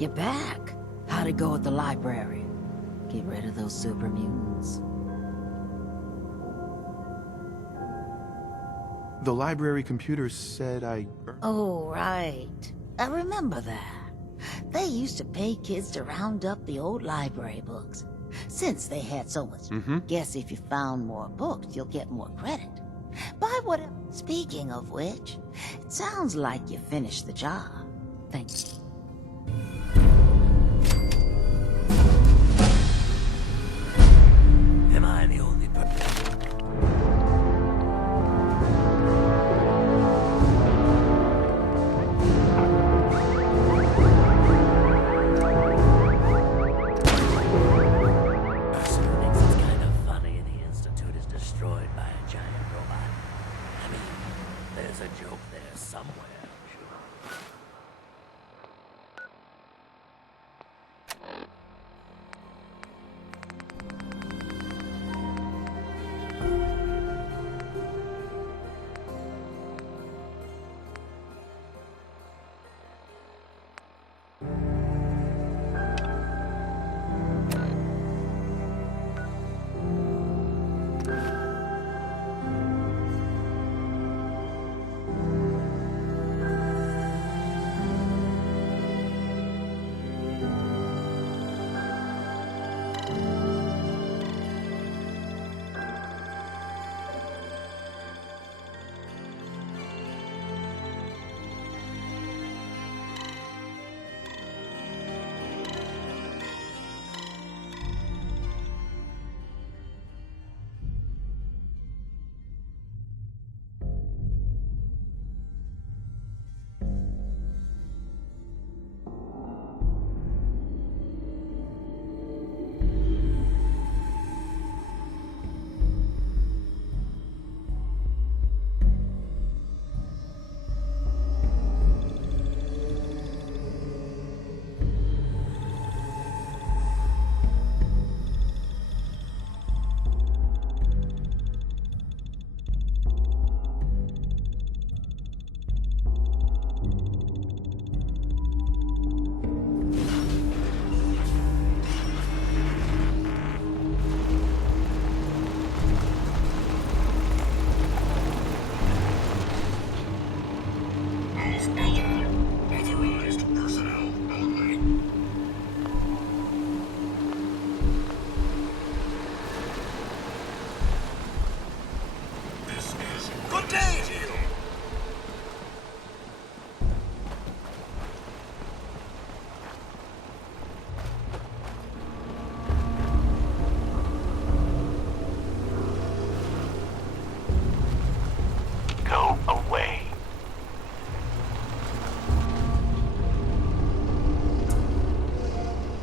You're back. How'd it go at the library? Get rid of those super mutants? The library computer said I... Oh, right. I remember that. They used to pay kids to round up the old library books, since they had so much. Guess if you found more books, you'll get more credit. By whatever. Speaking of which, it sounds like you finished the job. Thank you. Am I the only person?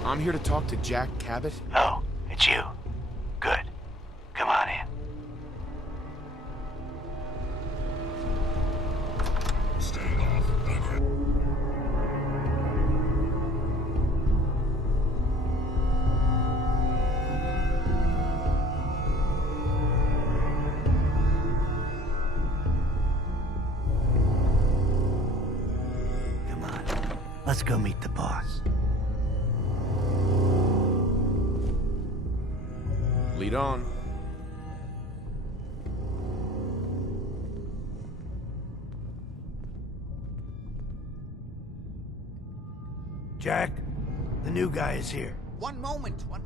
I'm here to talk to Jack Cabot. Oh, it's you. Good. Come on in. Come on. Let's go meet the boss. Lead on. Jack, the new guy is here. One moment. I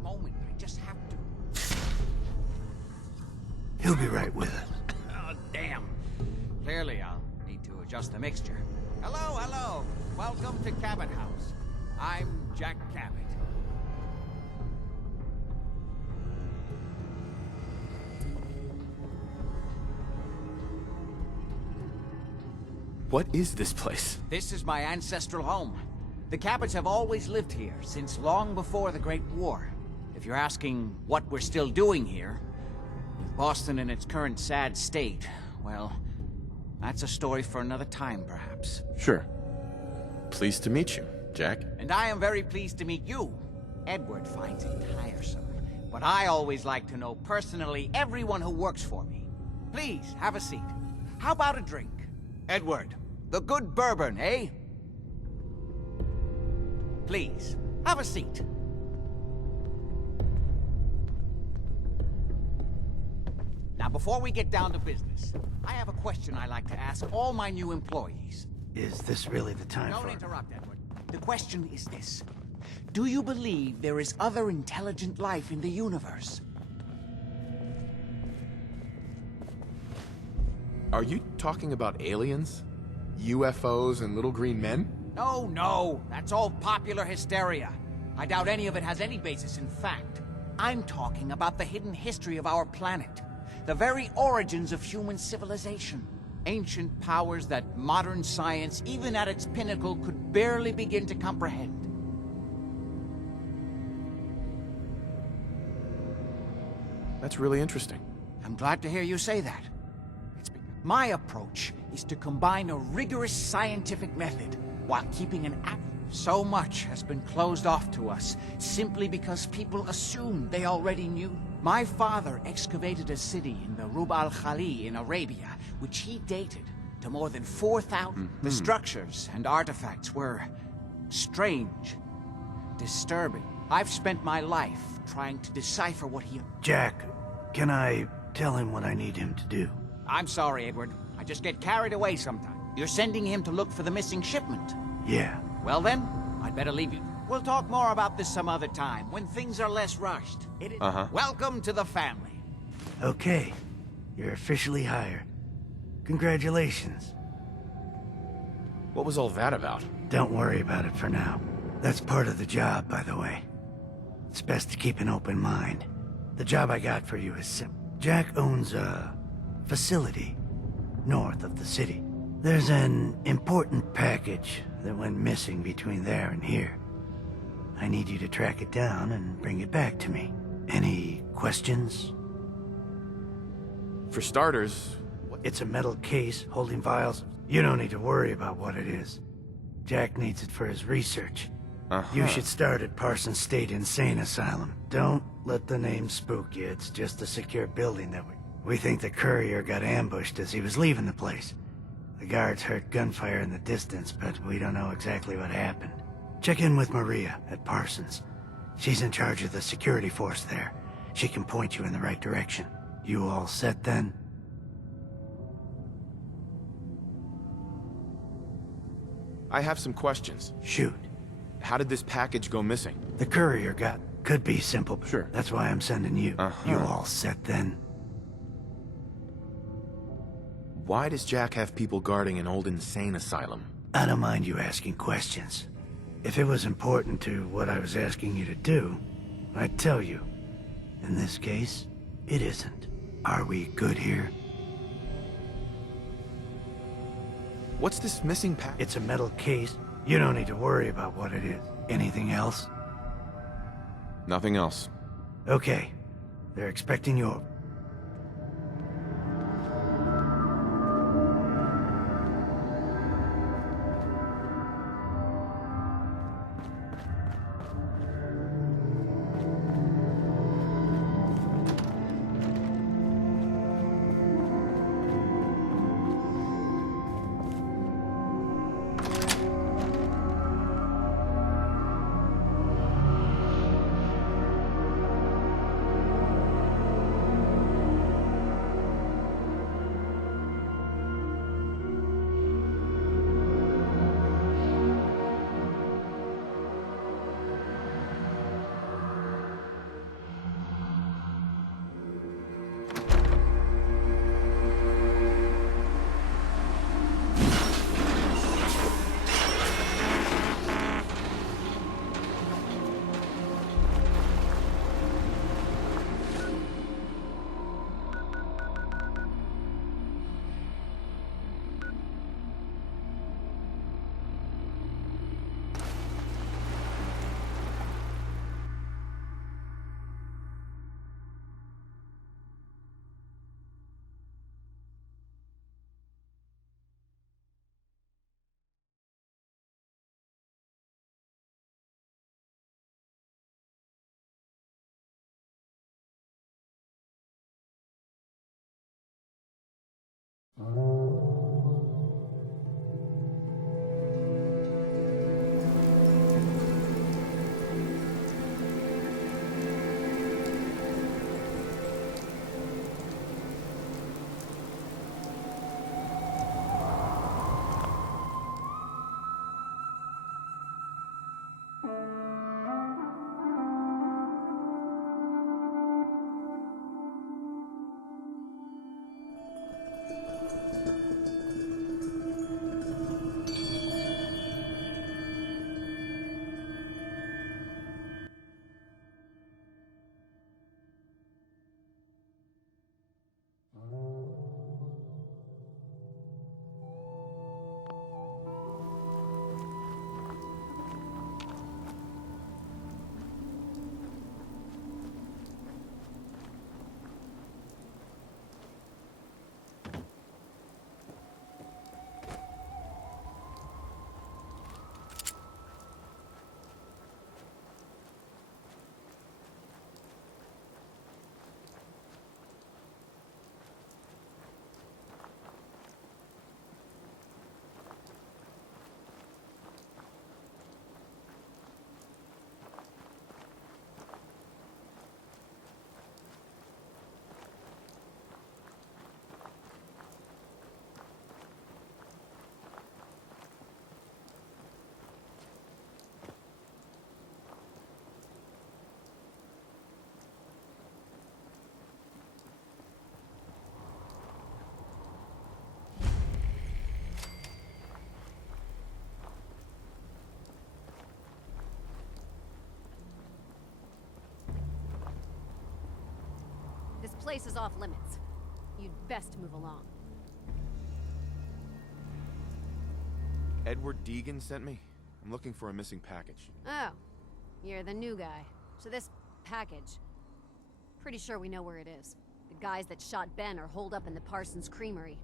just have to. He'll be right with us. Oh, damn. Clearly, I'll need to adjust the mixture. Hello. Welcome to Cabot House. I'm Jack Cabot. What is this place? This is my ancestral home. The Cabots have always lived here, since long before the Great War. If you're asking what we're still doing here, with Boston in its current sad state, well, that's a story for another time, perhaps. Sure. Pleased to meet you, Jack. And I am very pleased to meet you. Edward finds it tiresome, but I always like to know personally everyone who works for me. Please, have a seat. How about a drink? Edward, the good bourbon, eh? Please, have a seat. Now, before we get down to business, I have a question I like to ask all my new employees. Is this really the time Don't for... interrupt, Edward. The question is this. Do you believe there is other intelligent life in the universe? Are you talking about aliens? UFOs and little green men? No, no. That's all popular hysteria. I doubt any of it has any basis in fact. I'm talking about the hidden history of our planet. The very origins of human civilization. Ancient powers that modern science, even at its pinnacle, could barely begin to comprehend. That's really interesting. I'm glad to hear you say that. My approach is to combine a rigorous scientific method while keeping an app. So much has been closed off to us simply because people assumed they already knew. My father excavated a city in the Rub al-Khali in Arabia, which he dated to more than 4,000. The structures and artifacts were strange, disturbing. I've spent my life trying to decipher what he... Jack, can I tell him what I need him to do? I'm sorry, Edward. I just get carried away sometimes. You're sending him to look for the missing shipment. Yeah. Well then, I'd better leave you. We'll talk more about this some other time, when things are less rushed. Welcome to the family. Okay. You're officially hired. Congratulations. What was all that about? Don't worry about it for now. That's part of the job, by the way. It's best to keep an open mind. The job I got for you is simple. Jack owns a facility north of the city. There's an important package that went missing between there and here. I need you to track it down and bring it back to me. Any questions? For starters, It's a metal case holding vials. You don't need to worry about what it is. Jack needs it for his research. You should start at Parsons State Insane Asylum. Don't let the name spook you. It's just a secure building that we think the courier got ambushed as he was leaving the place. The guards heard gunfire in the distance, but we don't know exactly what happened. Check in with Maria at Parsons. She's in charge of the security force there. She can point you in the right direction. You all set then? I have some questions. Shoot. How did this package go missing? The courier got... Could be simple. Sure. That's why I'm sending you. You all set then? Why does Jack have people guarding an old insane asylum? I don't mind you asking questions. If it was important to what I was asking you to do, I'd tell you. In this case, it isn't. Are we good here? What's this missing pack? It's a metal case. You don't need to worry about what it is. Anything else? Nothing else. Okay. They're expecting you. place is off limits. You'd best move along. Edward Deegan sent me. I'm looking for a missing package. Oh, you're the new guy. So this package... Pretty sure we know where it is. The guys that shot Ben are holed up in the Parsons Creamery,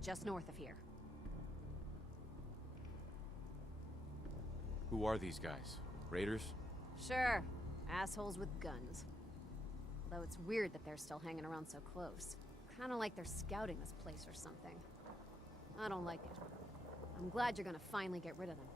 just north of here. Who are these guys? Raiders? Sure, assholes with guns. Although it's weird that they're still hanging around so close. Kinda like they're scouting this place or something. I don't like it. I'm glad you're gonna finally get rid of them.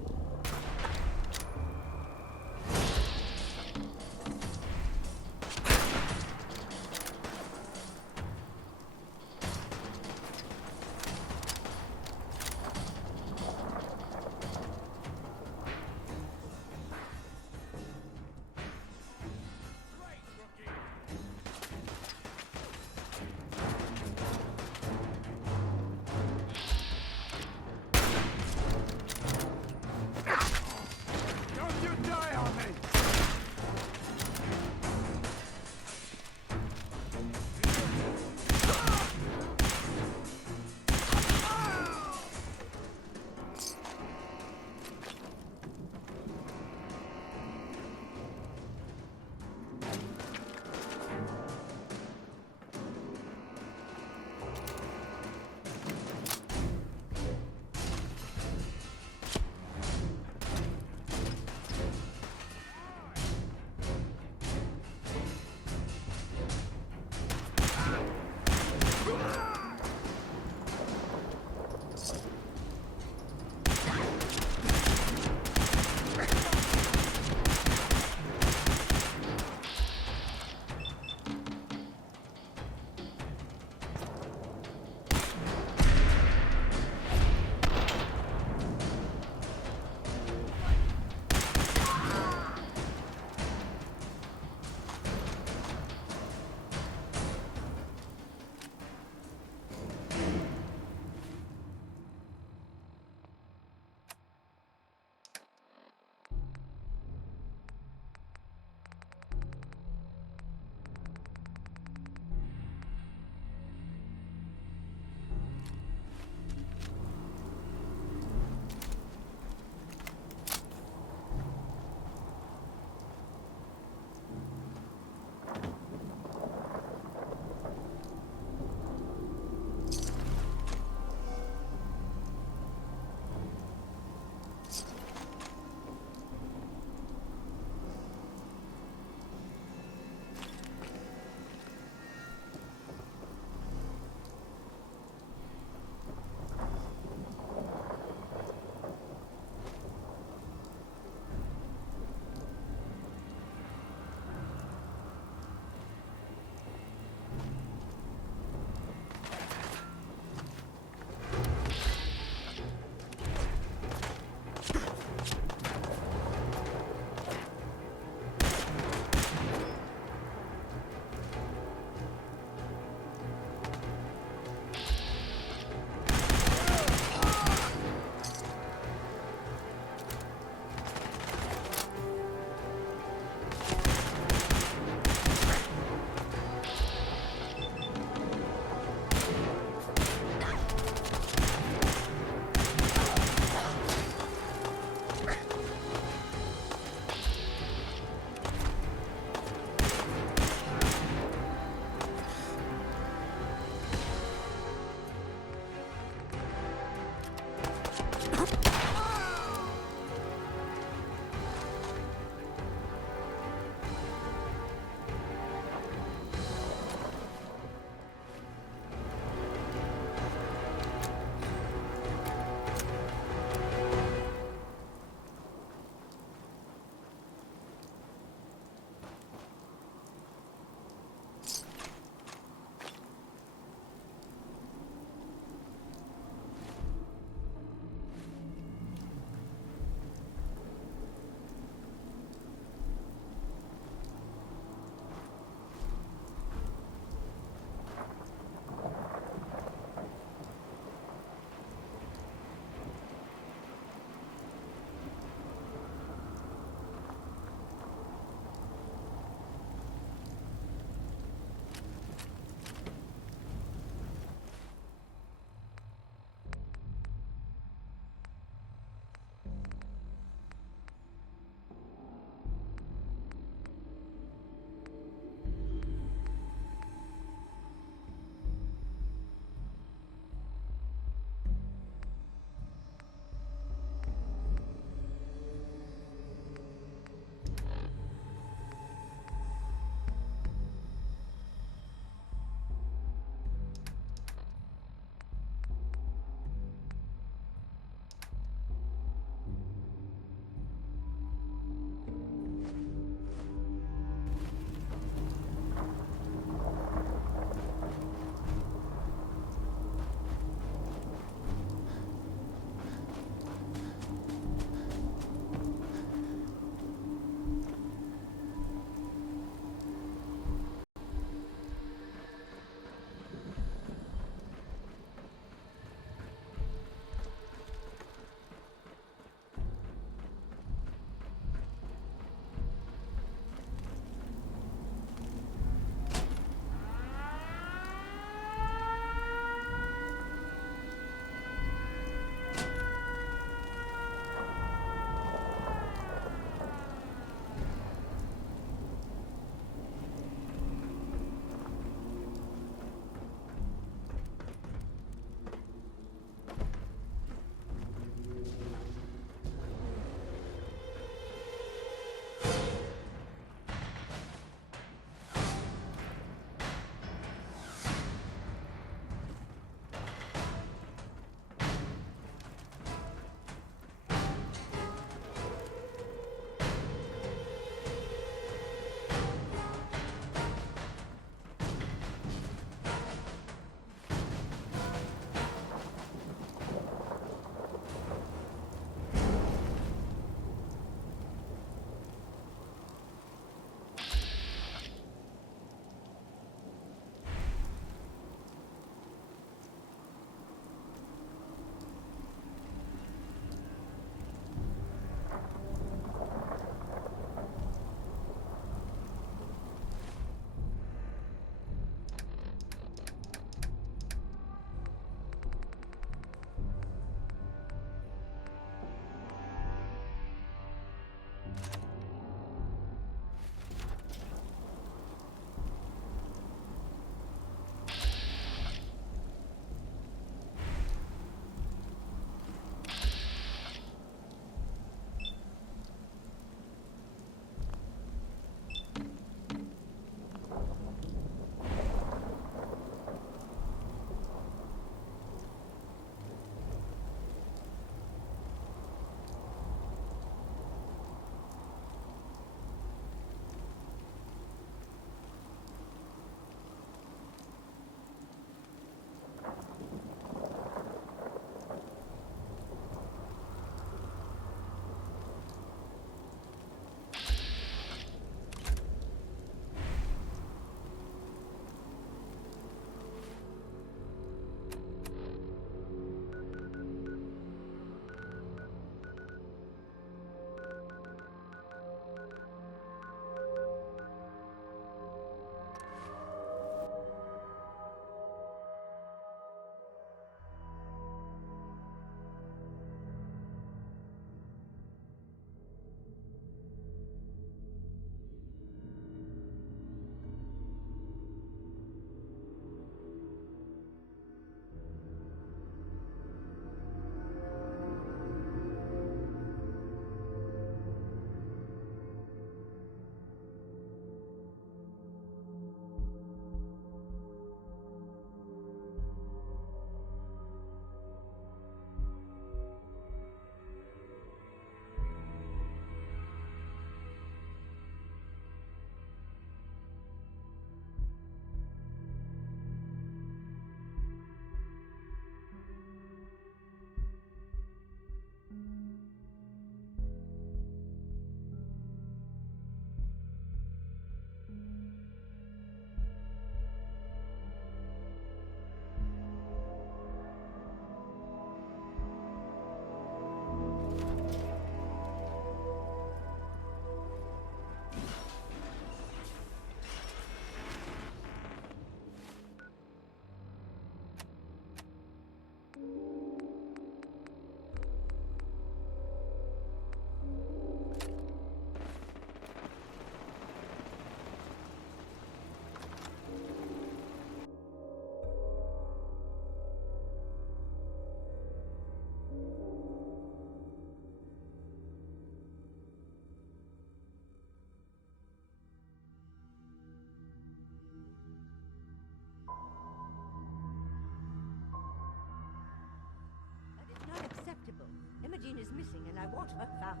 missing and I want her found.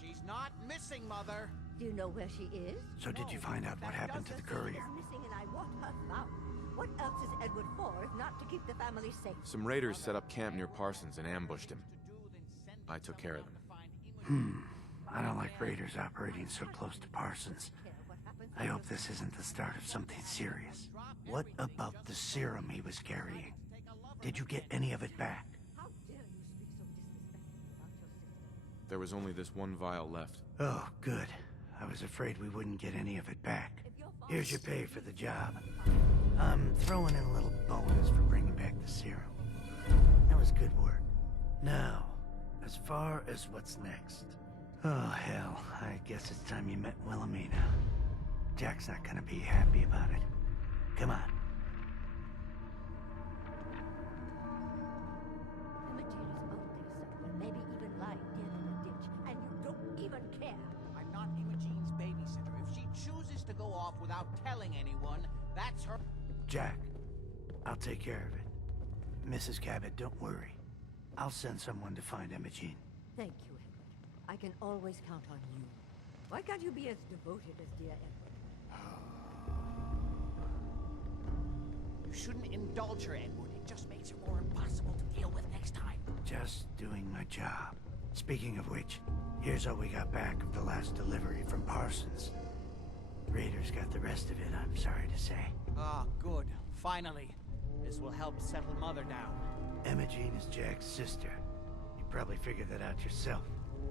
She's not missing, Mother. Do you know where she is? So did you find out what happened to the courier? Is missing and I want her found. What else is Edward for if not to keep the family safe? Some raiders set up camp near Parsons and ambushed him. I took care of them. I don't like raiders operating so close to Parsons. I hope this isn't the start of something serious. What about the serum he was carrying? Did you get any of it back? How dare you speak so disrespectfully about your sister? There was only this one vial left. Oh, good. I was afraid we wouldn't get any of it back. Here's your pay for the job. I'm throwing in a little bonus for bringing back the serum. That was good work. Now, as far as what's next. Oh, hell. I guess it's time you met Wilhelmina. Jack's not gonna be happy about it. Come on. Imitator's out there somewhere, maybe even lying dead in a ditch, and you don't even care. I'm not Imogene's babysitter. If she chooses to go off without telling anyone, that's her... Jack, I'll take care of it. Mrs. Cabot, don't worry. I'll send someone to find Imogene. Thank you, Edward. I can always count on you. Why can't you be as devoted as dear Edward? You shouldn't indulge her, Edward. It just makes her more impossible to deal with next time. Just doing my job. Speaking of which, here's all we got back of the last delivery from Parsons. Raiders got the rest of it, I'm sorry to say. Ah, good. Finally. This will help settle Mother down. Imogene is Jack's sister. You probably figured that out yourself.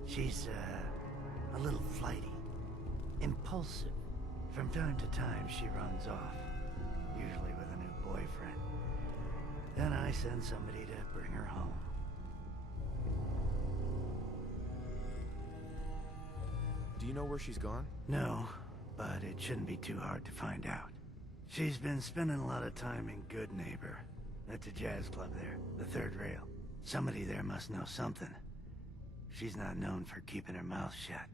She's, a little flighty. Impulsive. From time to time, she runs off. Usually with a new boyfriend. Then I send somebody to bring her home. Do you know where she's gone? No, but it shouldn't be too hard to find out. She's been spending a lot of time in Good Neighbor. That's a jazz club there, the third rail. Somebody there must know something. She's not known for keeping her mouth shut.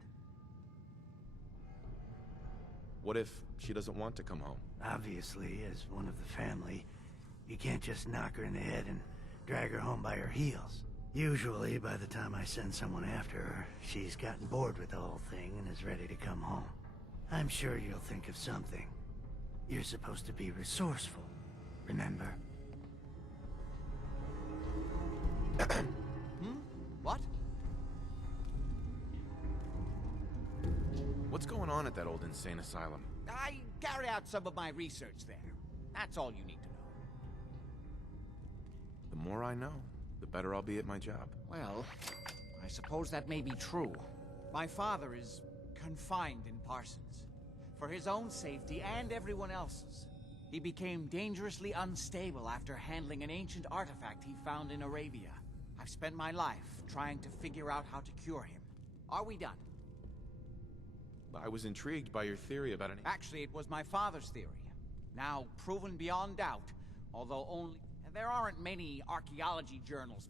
What if she doesn't want to come home? Obviously, as one of the family, you can't just knock her in the head and drag her home by her heels. Usually, by the time I send someone after her, she's gotten bored with the whole thing and is ready to come home. I'm sure you'll think of something. You're supposed to be resourceful, remember? What? What's going on at that old insane asylum? I carry out some of my research there. That's all you need to know. The more I know, the better I'll be at my job. Well, I suppose that may be true. My father is confined in Parsons. For his own safety and everyone else's. He became dangerously unstable after handling an ancient artifact he found in Arabia. I've spent my life trying to figure out how to cure him. Are we done? I was intrigued by your theory about an... Actually, it was my father's theory. Now proven beyond doubt, although only... There aren't many archaeology journals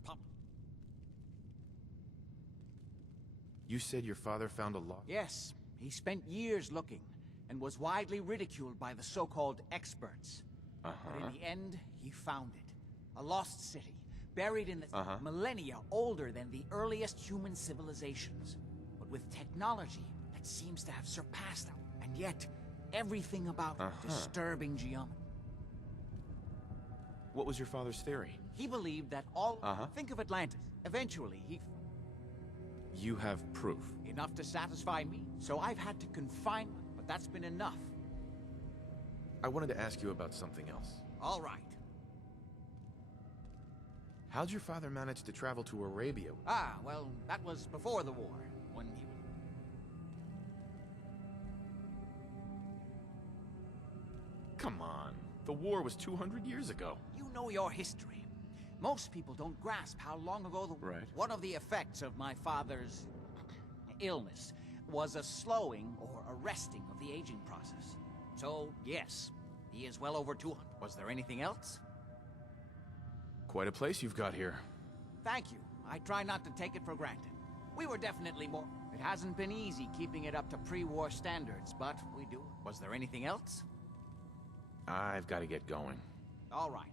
You said your father found a lost... Yes, he spent years looking, and was widely ridiculed by the so-called experts. But in the end, he found it. A lost city, buried in the millennia older than the earliest human civilizations. But with technology that seems to have surpassed them. And yet, everything about disturbing geometry. What was your father's theory? He believed that all... Think of Atlantis. Eventually, he... You have proof. Enough to satisfy me, so I've had to confine... But that's been enough. I wanted to ask you about something else. All right. How'd your father manage to travel to Arabia? Ah, well, that was before the war, when he... Come on. The war was 200 years ago. You know your history. Most people don't grasp how long ago the... Right. One of the effects of my father's... illness was a slowing or arresting of the aging process. So, yes, he is well over 200. Was there anything else? Quite a place you've got here. Thank you. I try not to take it for granted. We were definitely more... It hasn't been easy keeping it up to pre-war standards, but we do. Was there anything else? I've got to get going. All right.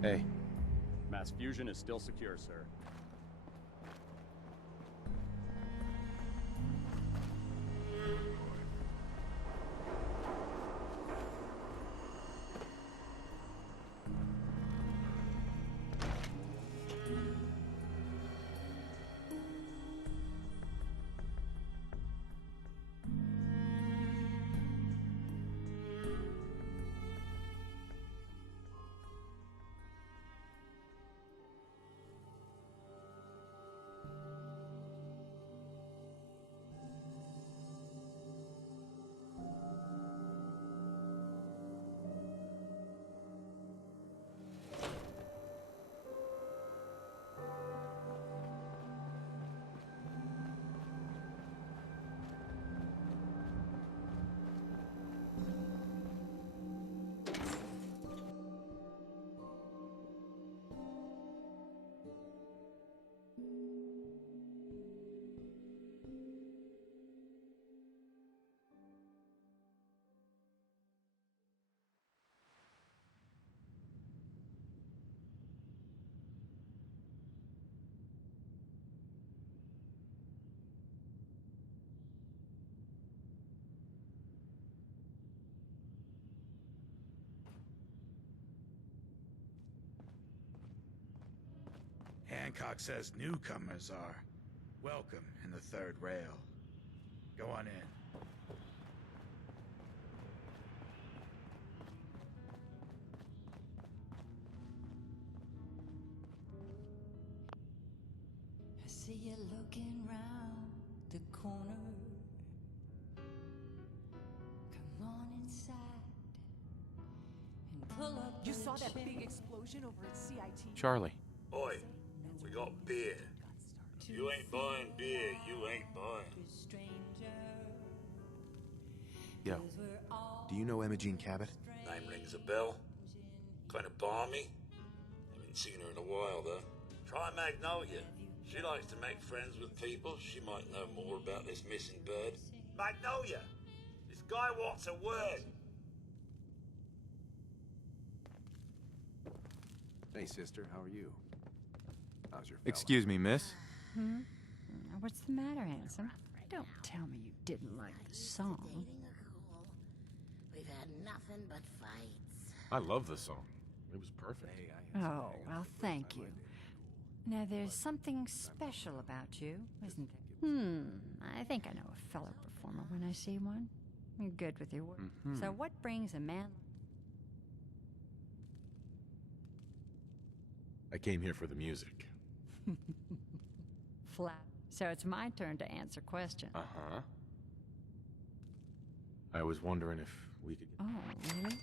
Hey. Mass fusion is still secure, sir. Hancock says newcomers are welcome in the third rail. Go on in. I see you looking round the corner. Come on inside and pull up. You saw that big explosion over at CIT? Charlie. Oi, we got beer. If you ain't buying beer, you ain't buying. Yo, do you know Imogene Cabot? Name rings a bell. Kind of balmy. Haven't seen her in a while, though. Try Magnolia. She likes to make friends with people. She might know more about this missing bird. Magnolia! This guy wants a word. Hey, sister, how are you? How's your fella? Excuse me, miss? What's the matter, handsome? Don't tell me you didn't like the song. We've had nothing but fights. I love the song. It was perfect. Oh, well, thank you. Now, there's something special about you, isn't there? I think I know a fellow performer when I see one. You're good with your work. So what brings a man... I came here for the music. Flat. So it's my turn to answer questions. Uh-huh. I was wondering if we could... Oh, really?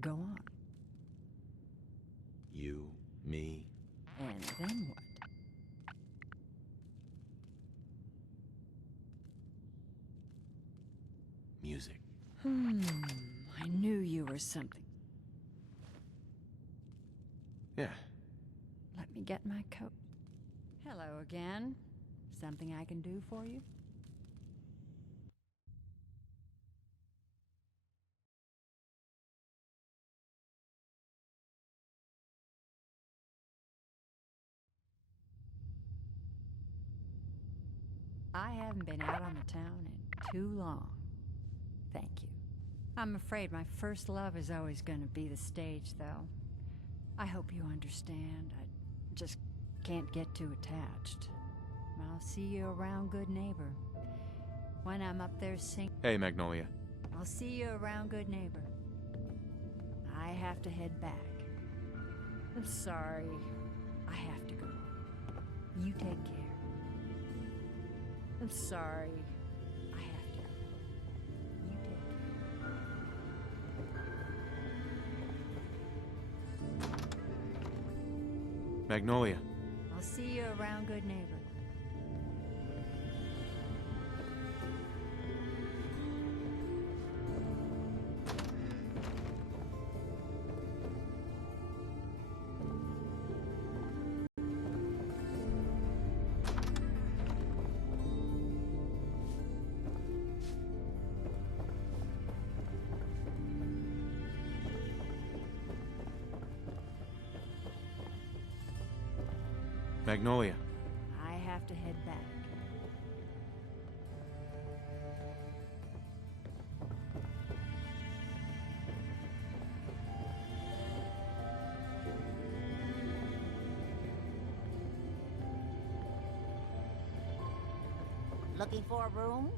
Go on. You, me... And then what? Music. I knew you were something. Yeah. Let me get my coat. Hello again. Something I can do for you? I haven't been out on the town in too long. Thank you. I'm afraid my first love is always going to be the stage, though. I hope you understand. I just can't get too attached. I'll see you around, good neighbor. When I'm up there singing... Hey, Magnolia. I'll see you around, good neighbor. I have to head back. I'm sorry. I have to go. You take care. I'm sorry. I have to go. You take care. Magnolia. I'll see you around, good neighbor. Magnolia. I have to head back. Looking for a room?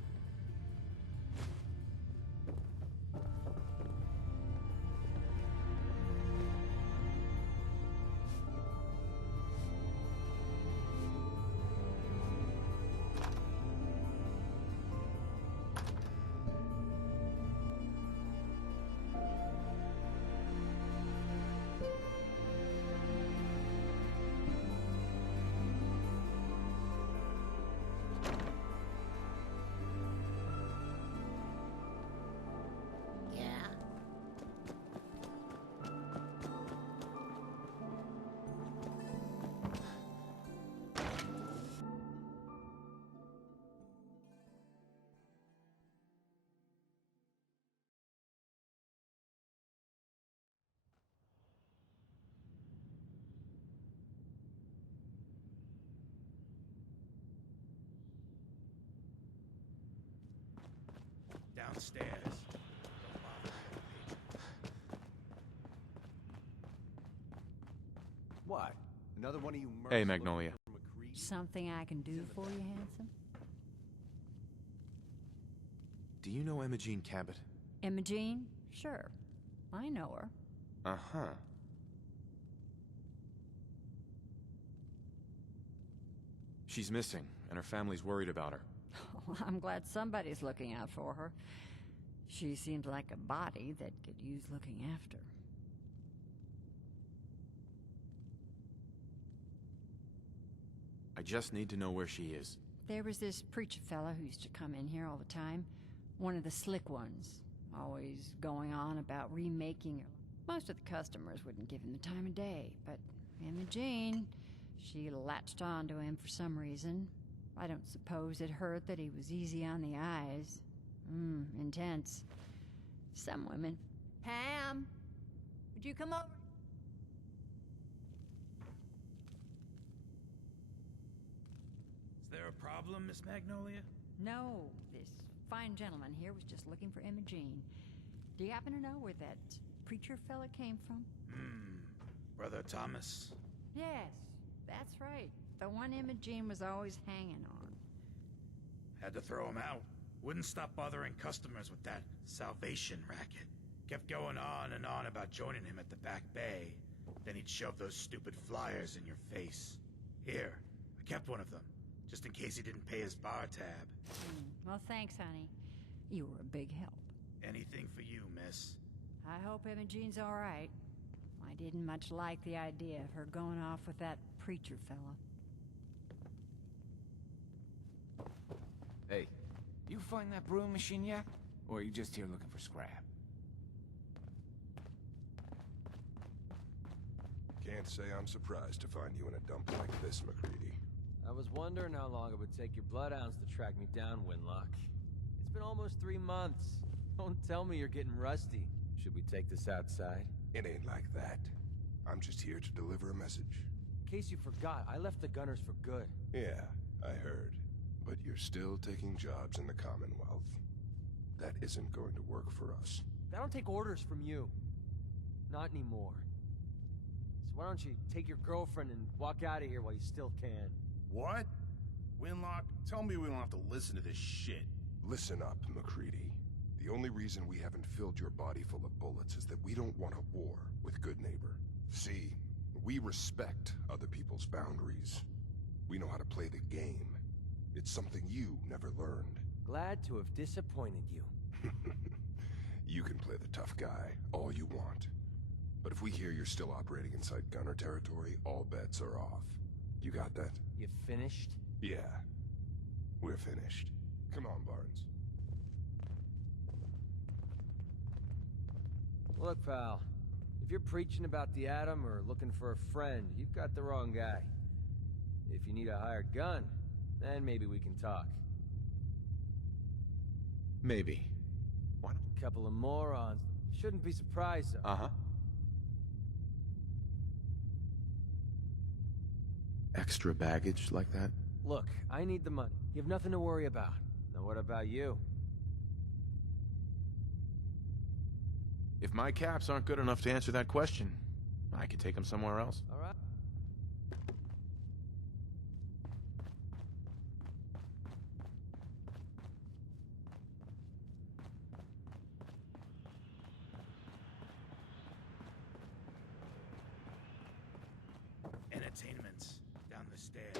Downstairs. What? Another one of you mercs Hey, Magnolia. looking for McCready? Something I can do for you, handsome? Do you know Imogene Cabot? Imogene? Sure. I know her. Uh-huh. She's missing, and her family's worried about her. Well, I'm glad somebody's looking out for her. She seems like a body that could use looking after. I just need to know where she is. There was this preacher fella who used to come in here all the time. One of the slick ones. Always going on about remaking her. Most of the customers wouldn't give him the time of day, but Imogene, she latched on to him for some reason. I don't suppose it hurt that he was easy on the eyes. Intense. Some women. Pam, would you come over? Is there a problem, Miss Magnolia? No, this fine gentleman here was just looking for Imogene. Do you happen to know where that preacher fella came from? Brother Thomas? Yes, that's right. The one Imogene was always hanging on. Had to throw him out. Wouldn't stop bothering customers with that salvation racket. Kept going on and on about joining him at the back bay. Then he'd shove those stupid flyers in your face. Here, I kept one of them, just in case he didn't pay his bar tab. Well, thanks, honey. You were a big help. Anything for you, miss. I hope Imogene's all right. I didn't much like the idea of her going off with that preacher fella. Hey, you find that brewing machine yet? Or are you just here looking for scrap? Can't say I'm surprised to find you in a dump like this, McCready. I was wondering how long it would take your bloodhounds to track me down, Winlock. It's been almost 3 months. Don't tell me you're getting rusty. Should we take this outside? It ain't like that. I'm just here to deliver a message. In case you forgot, I left the Gunners for good. Yeah, I heard. But you're still taking jobs in the Commonwealth. That isn't going to work for us. I don't take orders from you. Not anymore. So why don't you take your girlfriend and walk out of here while you still can? What? Winlock, tell me we don't have to listen to this shit. Listen up, McCready. The only reason we haven't filled your body full of bullets is that we don't want a war with Good Neighbor. See, we respect other people's boundaries. We know how to play the game. It's something you never learned. Glad to have disappointed you. You can play the tough guy all you want. But if we hear you're still operating inside Gunner territory, all bets are off. You got that? You finished? Yeah. We're finished. Come on, Barnes. Look, pal. If you're preaching about the Atom or looking for a friend, you've got the wrong guy. If you need a hired gun, then maybe we can talk. Maybe. Why not? A couple of morons. Shouldn't be surprised, though. Uh-huh. extra baggage like that? Look, I need the money. You have nothing to worry about. Now what about you? If my caps aren't good enough to answer that question, I could take them somewhere else. All right. Entertainment's down the stairs.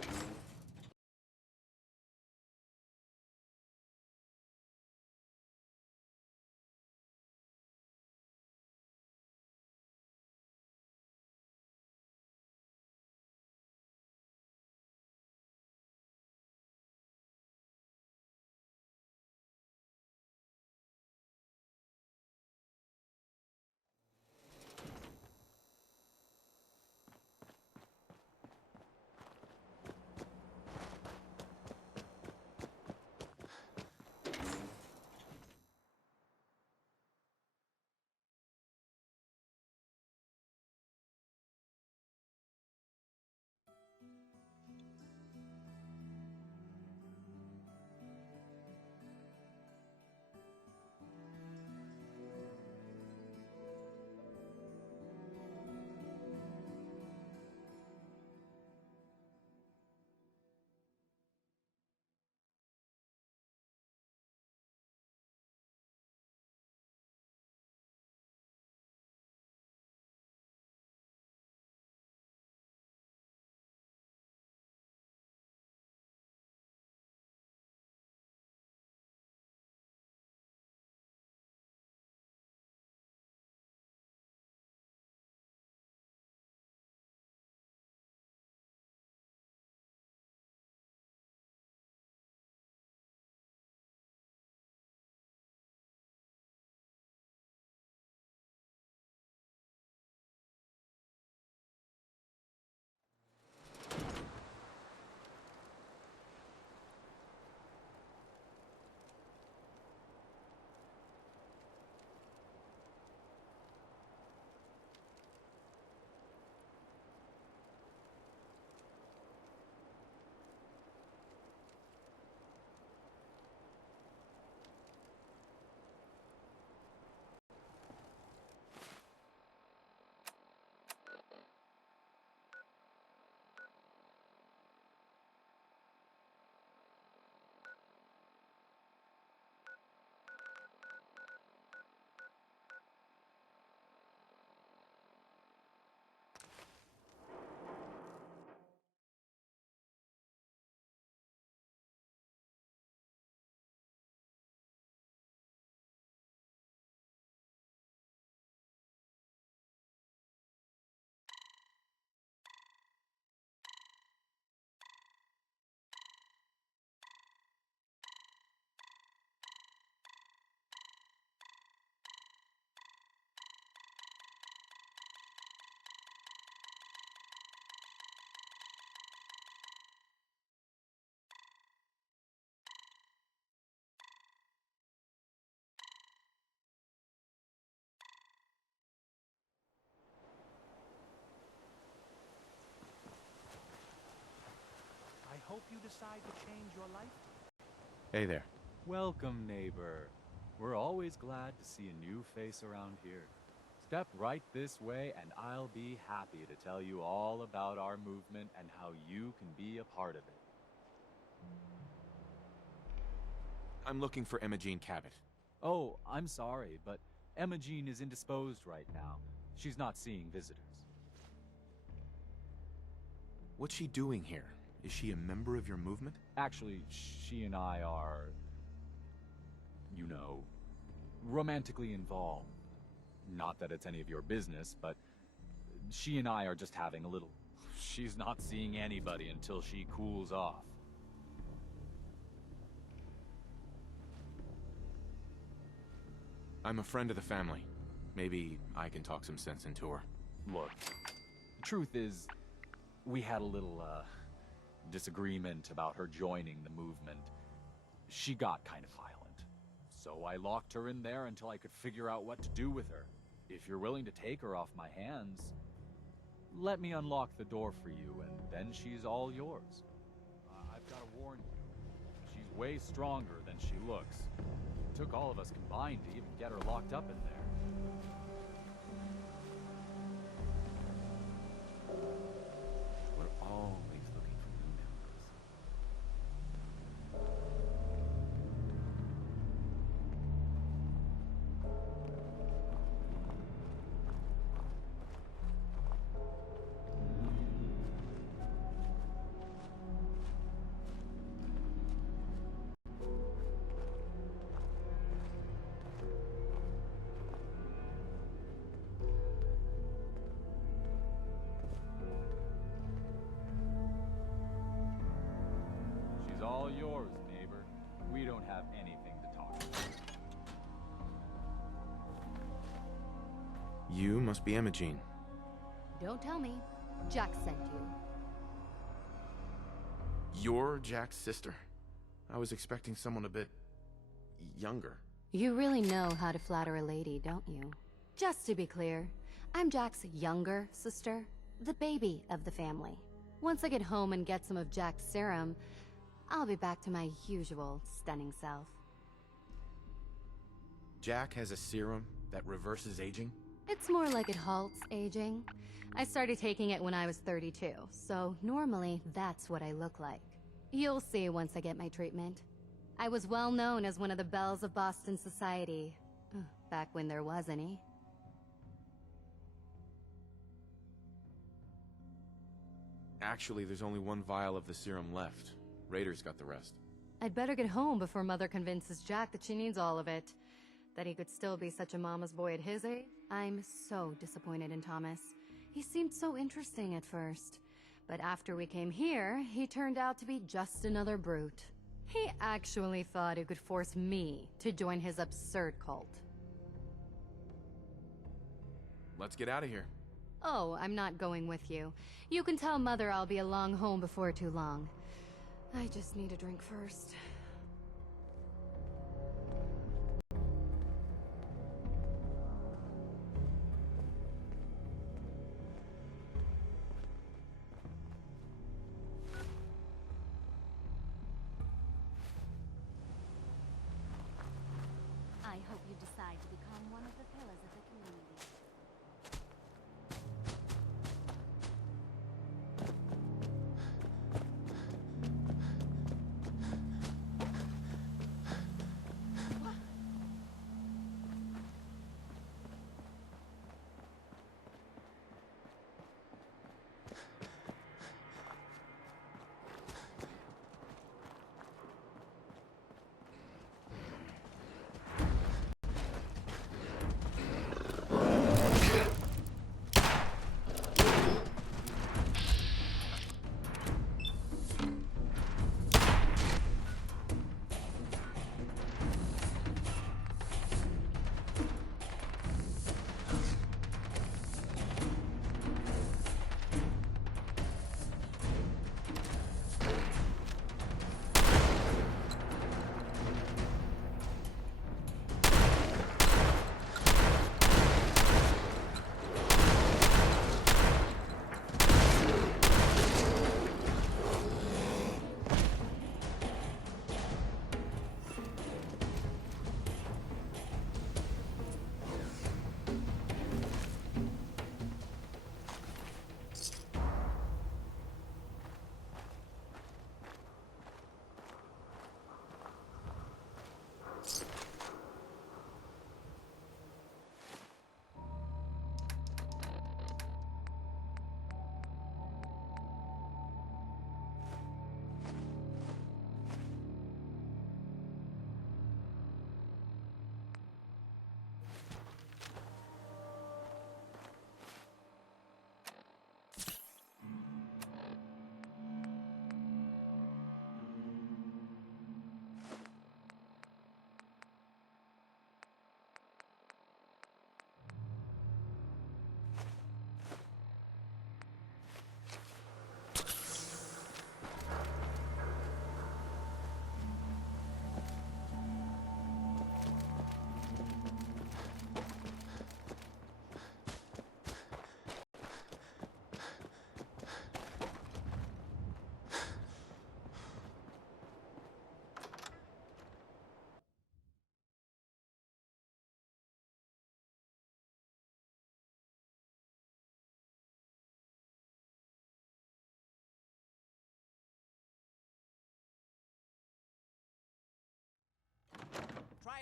hope you decide to change your life. Hey there. Welcome, neighbor. We're always glad to see a new face around here. Step right this way and I'll be happy to tell you all about our movement and how you can be a part of it. I'm looking for Emma Jean Cabot. Oh, I'm sorry, but Emma Jean is indisposed right now. She's not seeing visitors. What's she doing here? Is she a member of your movement? Actually, she and I are, you know, romantically involved. Not that it's any of your business, but she and I are just having a little... She's not seeing anybody until she cools off. I'm a friend of the family. Maybe I can talk some sense into her. Look, the truth is, we had a little, disagreement about her joining the movement. She got kind of violent. So I locked her in there until I could figure out what to do with her. If you're willing to take her off my hands, let me unlock the door for you, and then she's all yours. I've got to warn you, she's way stronger than she looks. It took all of us combined to even get her locked up in there. We're always looking for new members. She's all yours, neighbor. We don't have anything to talk about. You must be Imogene. Don't tell me. Jack sent you. You're Jack's sister. I was expecting someone a bit younger. You really know how to flatter a lady, don't you? Just to be clear, I'm Jack's younger sister, the baby of the family. Once I get home and get some of Jack's serum, I'll be back to my usual stunning self. Jack has a serum that reverses aging? It's more like it halts aging. I started taking it when I was 32, so normally that's what I look like. You'll see once I get my treatment. I was well known as one of the belles of Boston society, back when there was any. Actually, there's only one vial of the serum left. Raiders got the rest. I'd better get home before Mother convinces Jack that she needs all of it. That he could still be such a mama's boy at his age. I'm so disappointed in Thomas. He seemed so interesting at first. But after we came here, he turned out to be just another brute. He actually thought he could force me to join his absurd cult. Let's get out of here. Oh, I'm not going with you. You can tell Mother I'll be along home before too long. I just need a drink first. I hope you decide to become one of the pillars of the community.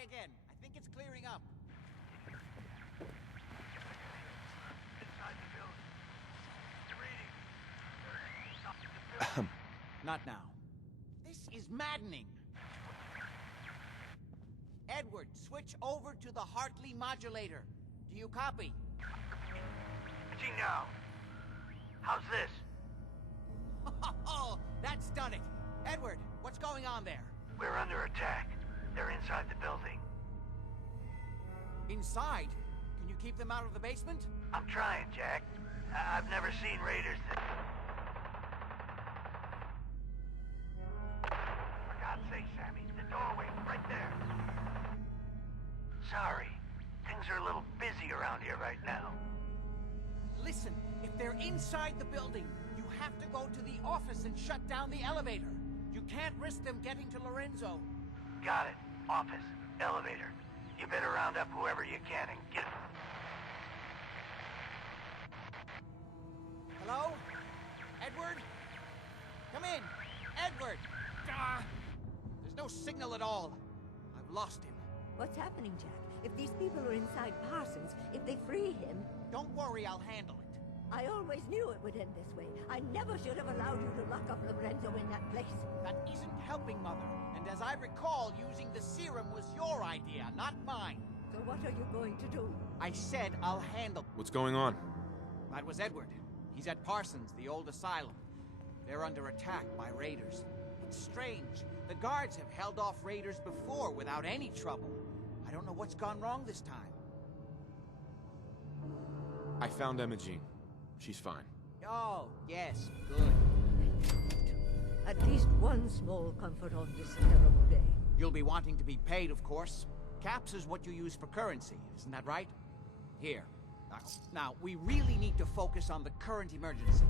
again. I think it's clearing up. Inside the building. Reading. Not now. This is maddening. Edward, switch over to the Hartley modulator. Do you copy? Now. How's this? Oh, that's done it. Edward, what's going on there? We're under attack. They're inside the building. Inside? Can you keep them out of the basement? I'm trying, Jack. I've never seen raiders that... For God's sake, Sammy, the doorway, right there. Sorry. Things are a little busy around here right now. Listen, if they're inside the building, you have to go to the office and shut down the elevator. You can't risk them getting to Lorenzo. Got it. Office. Elevator. You better round up whoever you can and get... Hello? Edward? Come in! Edward! There's no signal at all. I've lost him. What's happening, Jack? If these people are inside Parsons, if they free him... Don't worry, I'll handle it. I always knew it would end this way. I never should have allowed you to lock up Lorenzo in that place. That isn't helping, Mother. And as I recall, using the serum was your idea, not mine. So what are you going to do? I said I'll handle... What's going on? That was Edward. He's at Parsons, the old asylum. They're under attack by raiders. It's strange. The guards have held off raiders before without any trouble. I don't know what's gone wrong this time. I found Imogene. She's fine. Oh, yes, good. At least one small comfort on this terrible day. You'll be wanting to be paid, of course. Caps is what you use for currency, isn't that right? Here. Now, we really need to focus on the current emergency.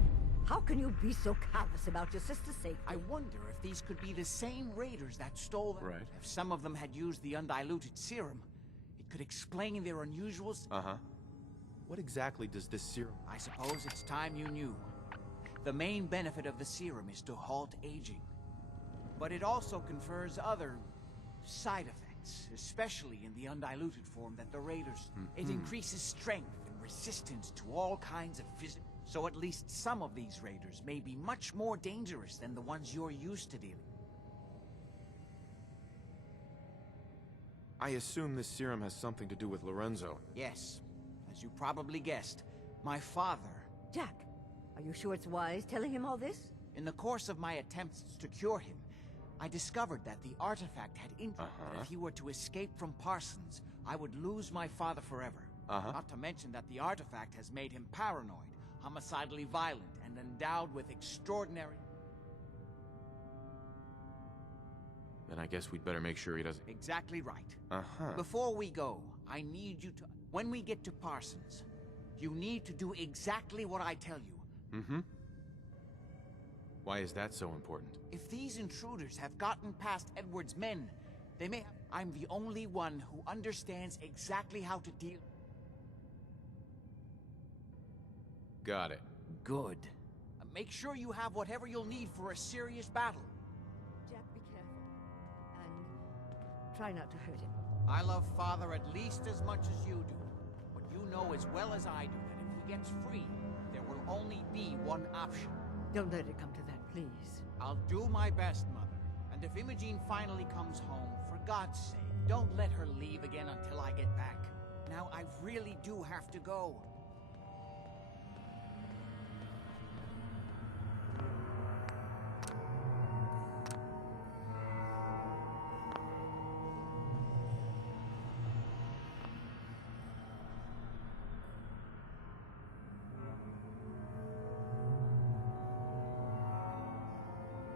How can you be so callous about your sister's safety? I wonder if these could be the same raiders that stole them. Right. If some of them had used the undiluted serum, it could explain their unusual... Uh-huh. What exactly does this serum... I suppose it's time you knew. The main benefit of the serum is to halt aging. But it also confers other side effects, especially in the undiluted form that the raiders... It increases strength and resistance to all kinds of physical... So at least some of these raiders may be much more dangerous than the ones you're used to dealing. I assume this serum has something to do with Lorenzo. Yes. As you probably guessed, my father... Jack, are you sure it's wise telling him all this? In the course of my attempts to cure him, I discovered that the artifact had that if he were to escape from Parsons, I would lose my father forever. Not to mention that the artifact has made him paranoid, homicidally violent, and endowed with extraordinary... Then I guess we'd better make sure he doesn't... Exactly right. Before we go, I need you to... When we get to Parsons, you need to do exactly what I tell you. Why is that so important? If these intruders have gotten past Edward's men, they may have... I'm the only one who understands exactly how to deal... Got it. Good. Make sure you have whatever you'll need for a serious battle. Jack, be careful. And try not to hurt him. I love Father at least as much as you do. But you know as well as I do that if he gets free, there will only be one option. Don't let it come to that, please. I'll do my best, Mother. And if Imogene finally comes home, for God's sake, don't let her leave again until I get back. Now, I really do have to go.